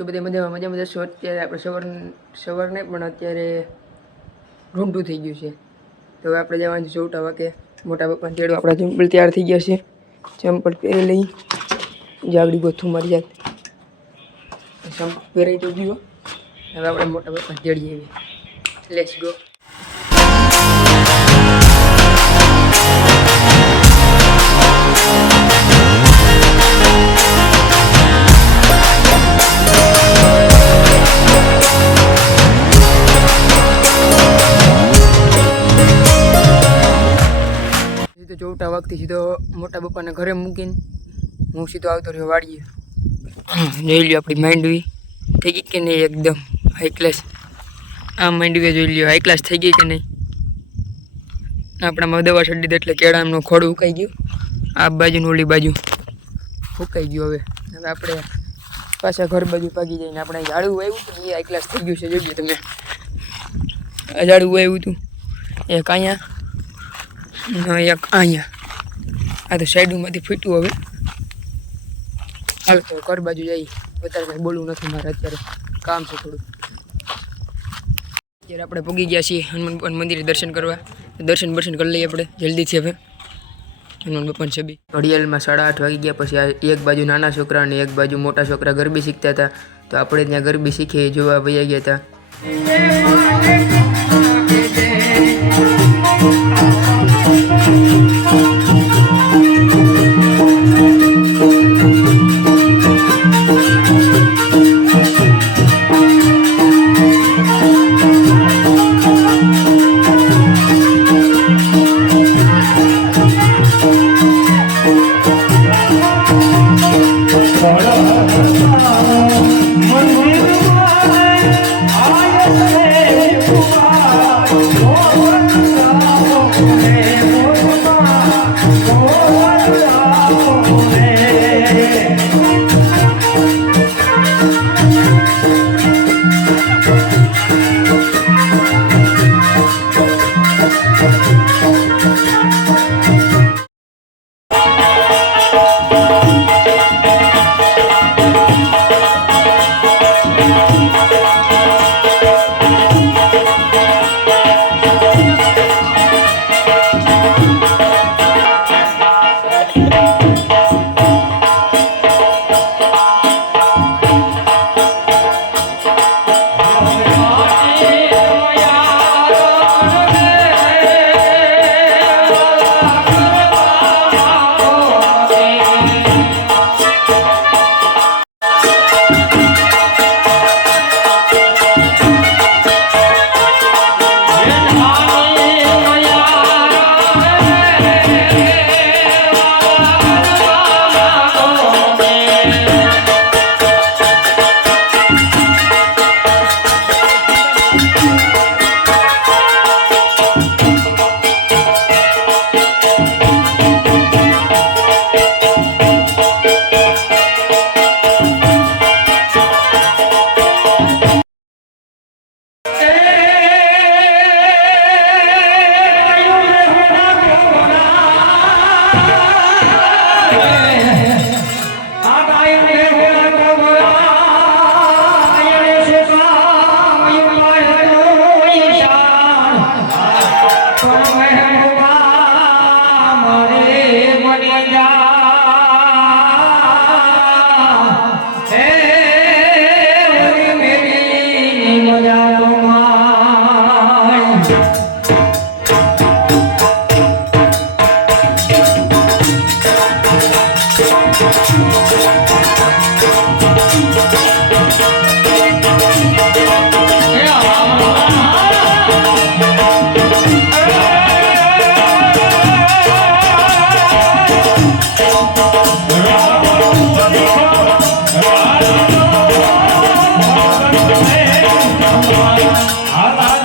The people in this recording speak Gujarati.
છો બધા મજામાં છો? અત્યારે આપણે સવાર નહીં પણ અત્યારે રૂંઢું થઈ ગયું છે. તો હવે આપણે જવાનું છે ચોટા વાગે મોટા પપ્પાને તેડવા. આપણા ચંપલ તૈયાર થઈ ગયા છે. ચંપલ પહેરી લઈ, જાગડી ગોથું મારી જાત ચંપલ પહેરાઈ તો ગયો. હવે આપણે મોટા પપ્પાને તેડીએ. Let's go. ચોટા વાગતી સીધો મોટા પપ્પાને ઘરે મૂકીને હું સીધો આવતો રહ્યો વાડીએ. જોઈ લ્યો આપણી માંડવી થઈ ગઈ કે નહીં, એકદમ હાઈ ક્લાસ. આ માંડવી જોઈ લ્યો હાઈ ક્લાસ થઈ ગઈ કે નહીં. આપણામાં દવા છડી દીધી એટલે કેળાનું ખોડું ઉકાઈ ગયું. આ બાજુ ઓલી બાજુ ઉકાઈ ગયું. હવે આપણે પાછા ઘર બાજુ ભાગી જઈને આપણે ઝાડવું આવ્યું હતું એ હાઈ ક્લાસ થઈ ગયું છે. જોઈ તમે ઝાડવું આવ્યું હતું એક અહીંયા, એક અહીંયા. આ તો સાઈડમાંથી ફૂટ્યું. હવે હાલ તો ઘર બાજુ જઈ. વધારે કંઈ બોલવું નથી મારે, અત્યારે કામ છે થોડું. અત્યારે આપણે પગી ગયા છીએ હનુમાન ભગવાન મંદિરે દર્શન કરવા. દર્શન કરી લઈએ આપણે જલ્દીથી. હવે હનુમાન ભગવાન છબી ઘડિયાળમાં 8:30 વાગી ગયા. પછી એક બાજુ નાના છોકરા અને એક બાજુ મોટા છોકરા ગરબી શીખતા હતા. તો આપણે ત્યાં ગરબી શીખીએ જોવા વયા ગયા હતા. આ